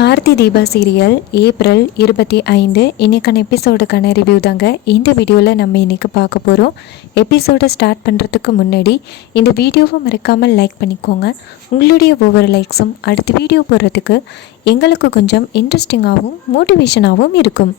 Karthi Deepa serial April இருபத்தி ஐந்து. இன்றைக்கான எபிசோடுக்கான ரிவ்யூ தாங்க. இந்த வீடியோவில் நம்ம இன்றைக்கி பார்க்க போகிறோம் எபிசோடை ஸ்டார்ட் பண்ணுறதுக்கு முன்னாடி இந்த வீடியோவை மறக்காமல் லைக் பண்ணிக்கோங்க. உங்களுடைய ஒவ்வொரு லைக்ஸும் அடுத்த வீடியோ போடுறதுக்கு எங்களுக்கு கொஞ்சம் இன்ட்ரெஸ்டிங்காகவும் மோட்டிவேஷனாகவும் இருக்கும்.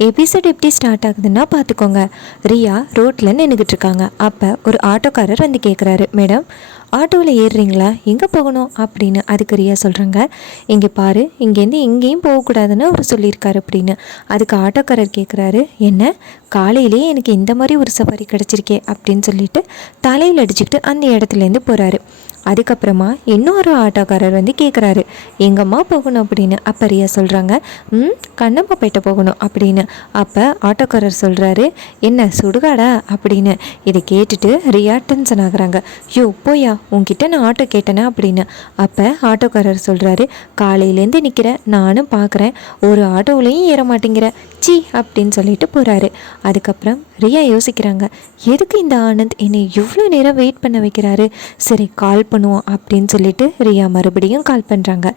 எபிசோட் எப்படி ஸ்டார்ட் ஆகுதுன்னா பார்த்துக்கோங்க. ரியா ரோட்டில் நின்றுக்கிட்டு இருக்காங்க அப்போ ஒரு ஆட்டோக்காரர் வந்து கேட்குறாரு மேடம் ஆட்டோவில் ஏறுறீங்களா? எங்கே போகணும்? அப்படின்னு அதுக்கு ரியா சொல்கிறாங்க இங்கே பாரு இங்கேருந்து எங்கேயும் போகக்கூடாதுன்னு அவர் சொல்லியிருக்காரு அப்படின்னு அதுக்கு ஆட்டோக்காரர் கேட்குறாரு என்ன? காலையிலேயே எனக்கு இந்த மாதிரி ஒரு சவாரி கிடச்சிருக்கே அப்படின்னு சொல்லிட்டு தலையில் அடிச்சுக்கிட்டு அந்த இடத்துலேருந்து போகிறாரு அதுக்கப்புறமா இன்னொரு ஆட்டோக்காரர் வந்து கேட்குறாரு எங்கம்மா போகணும் அப்படின்னு. அப்போ ரியா சொல்கிறாங்க ம் கண்ணம்மாப்பேட்டை போகணும். அப்படின்னு. அப்போ ஆட்டோக்காரர் சொல்கிறாரு என்ன சுடுகாடா? அப்படின்னு. இதை கேட்டுட்டு ரியா டென்ஷன் ஆகுறாங்க. யோ போயா உங்ககிட்ட நான் ஆட்டோ கேட்டேனே? அப்படின்னு. அப்போ ஆட்டோக்காரர் சொல்கிறாரு காலையிலேருந்து நிற்கிறேன் நானும் பார்க்குறேன் ஒரு ஆட்டோவிலையும் ஏற மாட்டேங்கிற. சி அப்படின்னு சொல்லிட்டு போகிறாரு அதுக்கப்புறம் ரியா யோசிக்கிறாங்க. எதுக்கு இந்த ஆனந்த் என்னை இவ்வளோ நேரம் வெயிட் பண்ண வைக்கிறாரு? சரி கால் பண்ணுவோம் அப்படின்னு சொல்லிட்டு ரியா மறுபடியும் கால் பண்ணுறாங்க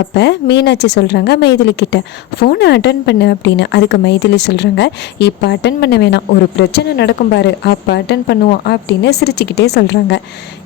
அப்போ மீனாட்சி சொல்கிறாங்க மைதிலி கிட்ட ஃபோனை அட்டன் பண்ணு அப்படின்னு. அதுக்கு மைதிலி சொல்கிறாங்க இப்போ அட்டன் பண்ண வேணாம். ஒரு பிரச்சனை நடக்கும் பாரு. அப்போ அட்டன் பண்ணுவோம் அப்படின்னு சிரிச்சுக்கிட்டே சொல்கிறாங்க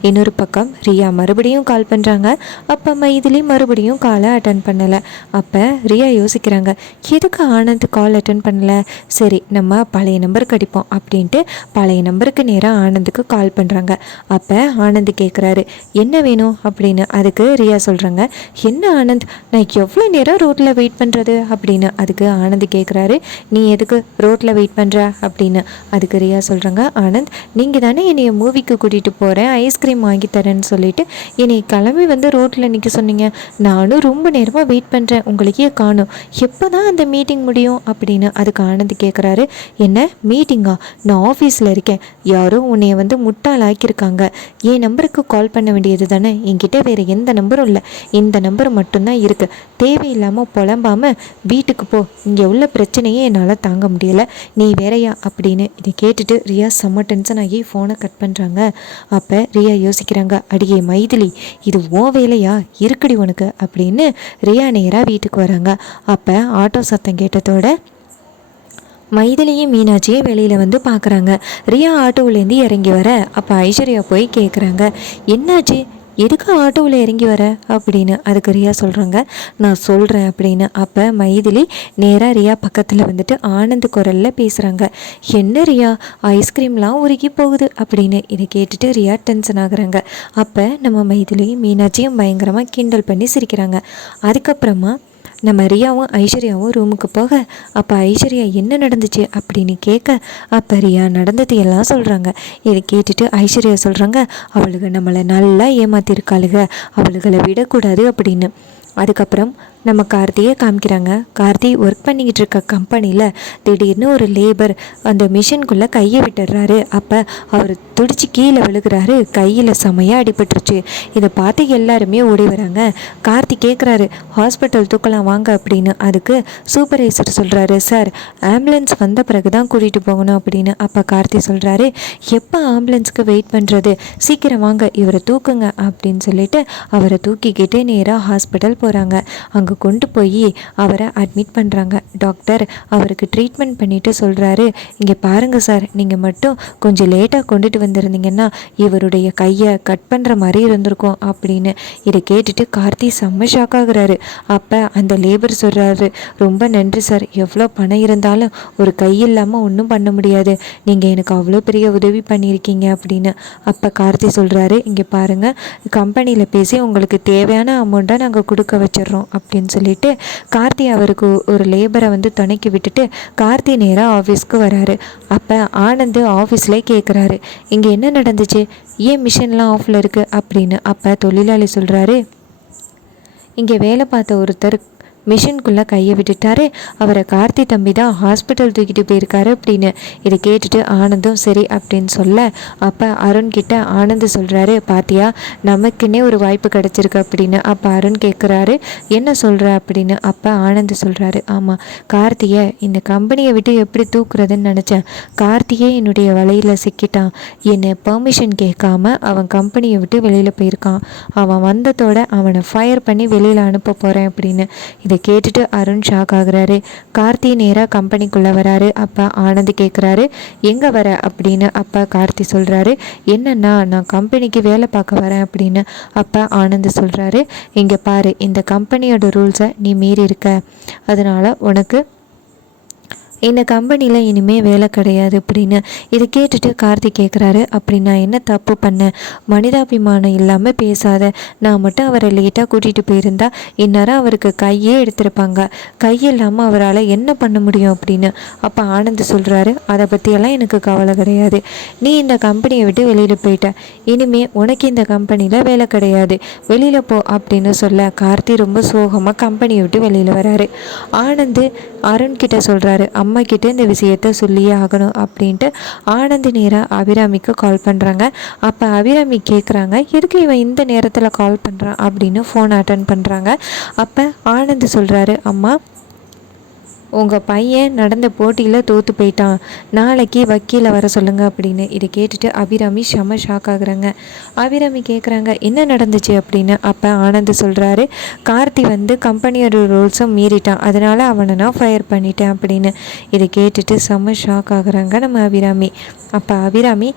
இன்னொரு பக்கம் ரியா மறுபடியும் கால் பண்ணுறாங்க அப்போ மைதிலி மறுபடியும் காலை அட்டன் பண்ணலை. அப்போ ரியா யோசிக்கிறாங்க எதுக்கு ஆனந்த் கால் அட்டன் பண்ணலை? சரி நம்ம பழைய நம்பருக்கு அடிப்போம் அப்படின்ட்டு பழைய நம்பருக்கு நேராக ஆனந்துக்கு கால் பண்ணுறாங்க அப்போ ஆனந்த் கேட்குறாரு என்ன வேணும் அப்படின்னு அதுக்கு ரியா சொல்கிறாங்க என்ன ஆனந்த் நான் எவ்வளோ நேரம் ரோட்டில் வெயிட் பண்ணுறது அப்படின்னு அதுக்கு ஆனந்த் கேட்குறாரு நீ எதுக்கு ரோட்டில் வெயிட் பண்ணுற அப்படின்னு அதுக்கு ரியா சொல்கிறாங்க ஆனந்த் நீங்கள் தானே என்னைய மூவிக்கு கூட்டிகிட்டு போகிறேன் ஐஸ்கிரீம் வாங்கி தரேன்னு சொல்லிட்டு என்னை கிளம்பி வந்து ரோட்டில் நிற்க சொன்னீங்க. நானும் ரொம்ப நேரமாக வெயிட் பண்ணுறேன் உங்களுக்கே காணும். எப்போ தான் அந்த மீட்டிங் முடியும்? அப்படின்னு அதுக்கு ஆனந்த் கேட்குறாரு என்ன மீட்டிங்கா நான் ஆஃபீஸில் இருக்கேன். யாரோ உன்னைய வந்து முட்டாளாக்கியிருக்காங்க. என் நம்பருக்கு கால் பண்ண வேண்டியது தானே என்கிட்ட வேறு எந்த நம்பரும் இல்லை. இந்த நம்பர் மட்டும்தான் இருக்குது தேவையில்லாமல் புலம்பாமல் வீட்டுக்கு போ. இங்கே உள்ள பிரச்சனையே என்னால் தாங்க முடியலை. நீ வேறையா? அப்படின்னு இதை கேட்டுட்டு ரியா செம்ம டென்ஷன் ஆகி ஃபோனை கட் பண்ணுறாங்க அப்போ ரியா யோசிக்கிறாங்க அடியே மைதிலி இது ஓ வேலையா? இருக்குடி உனக்கு? அப்படின்னு ரியா நேராக வீட்டுக்கு வராங்க. அப்போ ஆட்டோ சத்தம் கேட்டதோட மைதிலியும் மீனாட்சியும் வெளியில் வந்து பார்க்குறாங்க ரியா ஆட்டோவிலேருந்து இறங்கி வர. அப்போ ஐஸ்வர்யா போய் கேட்குறாங்க என்னாச்சு? எதுக்கு ஆட்டோவில் இறங்கி வர? அப்படின்னு அதுக்கு ரியா சொல்கிறாங்க நான் சொல்கிறேன் அப்படின்னு. அப்போ மைதிலி நேராக ரியா பக்கத்தில் வந்துட்டு ஆனந்த் குரலில் பேசுகிறாங்க என்ன ரியா? ஐஸ்கிரீம்லாம் உருகி போகுது அப்படின்னு. இதை கேட்டுட்டு ரியா டென்ஷன் ஆகுறாங்க. அப்போ நம்ம மைதிலியும் மீனாட்சியும் பயங்கரமாக கிண்டல் பண்ணி சிரிக்கிறாங்க. அதுக்கப்புறமா நம்ம ரியாவும் ஐஸ்வர்யாவும் ரூமுக்கு போக அப்போ ஐஸ்வர்யா என்ன நடந்துச்சு? அப்படின்னு கேட்க அப்போ ரியா நடந்தது எல்லாம் சொல்கிறாங்க இதை கேட்டுட்டு ஐஸ்வர்யா சொல்கிறாங்க அவளுக நம்மளை நல்லா ஏமாத்திருக்காளுக அவளுகளை விடக்கூடாது அப்படின்னு. அதுக்கப்புறம் நம்ம கார்த்தியை காமிக்கிறாங்க. கார்த்தி ஒர்க் பண்ணிக்கிட்டு இருக்க கம்பெனியில் திடீர்னு ஒரு லேபர் அந்த மிஷின்குள்ளே கையை விட்டுடுறாரு. அப்போ அவர் துடிச்சு கீழே விழுகிறாரு. கையில் செமையாக அடிபட்டுருச்சு. இதை பார்த்து எல்லாருமே ஓடி வராங்க. கார்த்தி கேட்குறாரு ஹாஸ்பிட்டல் தூக்கலாம் வாங்க அப்படின்னு. அதுக்கு சூப்பர்வைசர் சொல்கிறாரு சார் ஆம்புலன்ஸ் வந்த பிறகு தான் கூட்டிகிட்டு போகணும் அப்படின்னு. அப்போ கார்த்தி சொல்கிறாரு எப்போ ஆம்புலன்ஸுக்கு வெயிட் பண்ணுறது சீக்கிரம் வாங்க இவரை தூக்குங்க அப்படின்னு சொல்லிட்டு அவரை தூக்கிக்கிட்டு நேராக ஹாஸ்பிட்டல் போகிறாங்க அங்கே கொண்டு போய் அவரை அட்மிட் பண்ணுறாங்க டாக்டர் அவருக்கு ட்ரீட்மெண்ட் பண்ணிவிட்டு சொல்கிறாரு இங்கே பாருங்கள் சார் நீங்கள் மட்டும் கொஞ்சம் லேட்டாக கொண்டுட்டு வந்திருந்தீங்கன்னா இவருடைய கையை கட் பண்ணுற மாதிரி இருந்திருக்கும் அப்படின்னு. இதை கேட்டுட்டு கார்த்தி செம்ம ஷாக் ஆகுறாரு. அப்போ அந்த லேபர் சொல்கிறாரு ரொம்ப நன்றி சார் எவ்வளோ பணம் இருந்தாலும் ஒரு கை இல்லாமல் ஒன்றும் பண்ண முடியாது. நீங்கள் எனக்கு அவ்வளோ பெரிய உதவி பண்ணியிருக்கீங்க அப்படின்னு. அப்போ கார்த்தி சொல்கிறாரு இங்கே பாருங்கள் கம்பெனியில் பேசி உங்களுக்கு தேவையான அமௌண்ட்டை நாங்கள் கொடுக்க வச்சிடுறோம் அப்படின்னு சொல்லிட்டு கார்த்தி அவருக்கு ஒரு லேபரை வந்து துணைக்கி விட்டுட்டு கார்த்தி நேராக ஆஃபீஸ்க்கு வராரு. அப்போ ஆனந்த் ஆஃபீஸில் கேட்குறாரு இங்கே என்ன நடந்துச்சு? ஏன் மிஷின்லாம் ஆஃபில் இருக்குது அப்படின்னு அப்போ தொழிலாளி சொல்கிறாரு இங்கே வேலை பார்த்த ஒருத்தர் மிஷின்குள்ளே கையை விட்டுட்டாரு. அவரை கார்த்தி தம்பி தான் ஹாஸ்பிட்டல் தூக்கிட்டு போயிருக்காரு அப்படின்னு. இதை கேட்டுட்டு ஆனந்தும் சரி அப்படின்னு சொல்ல அப்போ அருண் கிட்ட ஆனந்த் சொல்கிறாரு பாத்தியா நமக்குன்னே ஒரு வாய்ப்பு கிடச்சிருக்கு அப்படின்னு. அப்போ அருண் கேட்குறாரு என்ன சொல்கிற அப்படின்னு. அப்போ ஆனந்த் சொல்கிறாரு ஆமாம் கார்த்தியை இந்த கம்பெனியை விட்டு எப்படி தூக்குறதுன்னு நினச்சேன். கார்த்தியே என்னுடைய வலையில் சிக்கிட்டான். என்னை பெர்மிஷன் கேட்காம அவன் கம்பெனியை விட்டு வெளியில் போயிருக்கான். அவன் வந்ததோட அவனை ஃபயர் பண்ணி வெளியில் அனுப்ப போகிறேன் அப்படின்னு. இதை இதை கேட்டுட்டு அருண் ஷாக் ஆகுறாரு. கார்த்தி நேராக கம்பெனிக்குள்ளே வராரு. அப்பா ஆனந்த் கேட்குறாரு எங்கே வர? அப்படின்னு அப்பா கார்த்தி சொல்கிறாரு என்னன்னா நான் கம்பெனிக்கு வேலை பார்க்க வரேன் அப்படின்னு அப்பா ஆனந்த் சொல்கிறாரு இங்கே பாரு இந்த கம்பெனியோட ரூல்ஸை நீ மீறி இருக்க. அதனால் உனக்கு இந்த கம்பெனியில் இனிமேல் வேலை கிடையாது அப்படின்னு இதை கேட்டுட்டு கார்த்திக் கேட்குறாரு அப்படி நான் என்ன தப்பு பண்ணேன்? மனிதாபிமானம் இல்லாமல் பேசாத. நான் மட்டும் அவரை லேட்டாக கூட்டிகிட்டு போயிருந்தா இந்நேரம் அவருக்கு கையே எடுத்திருப்பாங்க. கை இல்லாமல் அவரால் என்ன பண்ண முடியும்? அப்படின்னு அப்போ ஆனந்த் சொல்கிறாரு அதை பற்றியெல்லாம் எனக்கு கவலை கிடையாது. நீ இந்த கம்பெனியை விட்டு வெளியில் போயிட்ட. இனிமேல் உனக்கு இந்த கம்பெனியில் வேலை கிடையாது. வெளியில் போ அப்படின்னு சொல்ல கார்த்தி ரொம்ப சோகமாக கம்பெனியை விட்டு வெளியில் வராரு. ஆனந்த் அருண்கிட்ட சொல்கிறாரு அம்மா கிட்டே இந்த விஷயத்த சொல்லியே ஆகணும் அப்படின்ட்டு ஆனந்த் நேராக அபிராமிக்கு கால் பண்ணுறாங்க அப்போ அபிராமி கேட்குறாங்க எதுக்கு இவன் இந்த நேரத்தில் கால் பண்ணுறான் அப்படின்னு ஃபோன் அட்டன் பண்ணுறாங்க அப்போ ஆனந்த் சொல்கிறாரு அம்மா உங்கள் பையன் நடந்த போட்டியில் தோற்று போயிட்டான். நாளைக்கு வக்கீலை வர சொல்லுங்க அப்படின்னு இதை கேட்டுட்டு அபிராமி செம ஷாக் ஆகுறாங்க. அபிராமி கேட்குறாங்க என்ன நடந்துச்சு? அப்படின்னு அப்போ ஆனந்த் சொல்கிறாரு கார்த்தி வந்து கம்பெனியோட ரூல்ஸும் மீறிட்டான். அதனால் அவனை நான் ஃபயர் பண்ணிட்டேன் அப்படின்னு இதை கேட்டுட்டு செம்ம ஷாக் ஆகுறாங்க நம்ம அபிராமி. அப்போ அபிராமி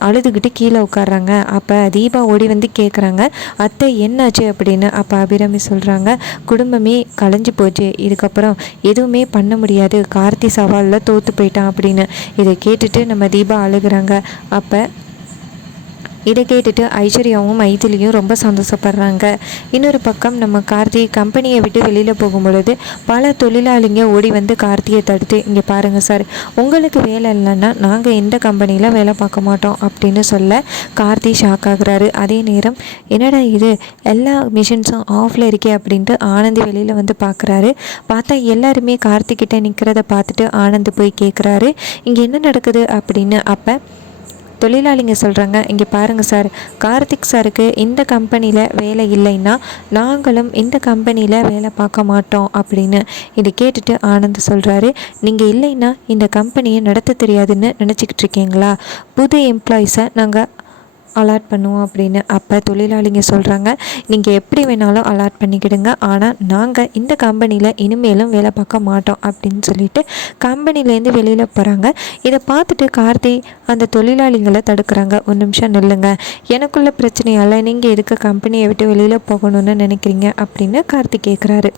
அழுதுகிட்டு கீழே உட்காடுறாங்க அப்போ தீபா ஓடி வந்து கேட்குறாங்க அத்தை என்னாச்சு? அப்படின்னு. அப்போ அபிராமி சொல்கிறாங்க குடும்பமே கலைஞ்சு போச்சு. இதுக்கப்புறம் எதுவுமே பண்ண முடியாது. கார்த்தி சவாலில் தோற்று போயிட்டான் அப்படின்னு. இதை கேட்டுட்டு நம்ம தீபா அழுகிறாங்க. அப்போ இதை கேட்டுட்டு ஐஸ்வர்யாவும் மைதிலியும் ரொம்ப சந்தோஷப்படுறாங்க. இன்னொரு பக்கம் நம்ம கார்த்தி கம்பெனியை விட்டு வெளியில் போகும்பொழுது பல தொழிலாளிங்க ஓடி வந்து கார்த்தியை தடுத்து இங்கே பாருங்கள் சார் உங்களுக்கு வேலை இல்லைன்னா நாங்கள் எந்த கம்பெனியில் வேலை பார்க்க மாட்டோம் அப்படின்னு சொல்ல கார்த்தி ஷாக் ஆகுறாரு. அதே நேரம் என்னடா இது எல்லா மிஷின்ஸும் ஆஃபில் இருக்கே அப்படின்ட்டு ஆனந்தி வெளியில் வந்து பார்க்குறாரு பார்த்தா எல்லாருமே கார்த்திகிட்ட நிற்கிறத பார்த்துட்டு ஆனந்த் போய் கேட்குறாரு இங்கே என்ன நடக்குது? அப்படின்னு அப்போ தொழிலாளிங்க சொல்கிறாங்க இங்கே பாருங்கள் சார் கார்த்திக் சாருக்கு இந்த கம்பெனியில் வேலை இல்லைன்னா நாங்களும் இந்த கம்பெனியில் வேலை பார்க்க மாட்டோம் அப்படின்னு இதை கேட்டுட்டு ஆனந்த் சொல்கிறாரு நீங்கள் இல்லைன்னா இந்த கம்பெனியை நடத்த தெரியாதுன்னு நினச்சிக்கிட்டு இருக்கீங்களா? புது எம்ப்ளாயிஸை நாங்கள் அலாட் பண்ணுவோம் அப்படின்னு அப்போ தொழிலாளிங்க சொல்கிறாங்க நீங்கள் எப்படி வேணாலும் அலாட் பண்ணிக்கிடுங்க. ஆனால் நாங்கள் இந்த கம்பெனியில் இனிமேலும் வேலை பார்க்க மாட்டோம் அப்படின்னு சொல்லிட்டு கம்பெனிலேருந்து வெளியில் போகிறாங்க இதை பார்த்துட்டு கார்த்தி அந்த தொழிலாளிகளை தடுக்கிறாங்க. ஒரு நிமிஷம் நில்லுங்க. எனக்குள்ள பிரச்சனையால் நீங்கள் எதுக்கு கம்பெனியை விட்டு வெளியில் போகணும்னு நினைக்கிறீங்க அப்படின்னு கார்த்தி கேட்குறாரு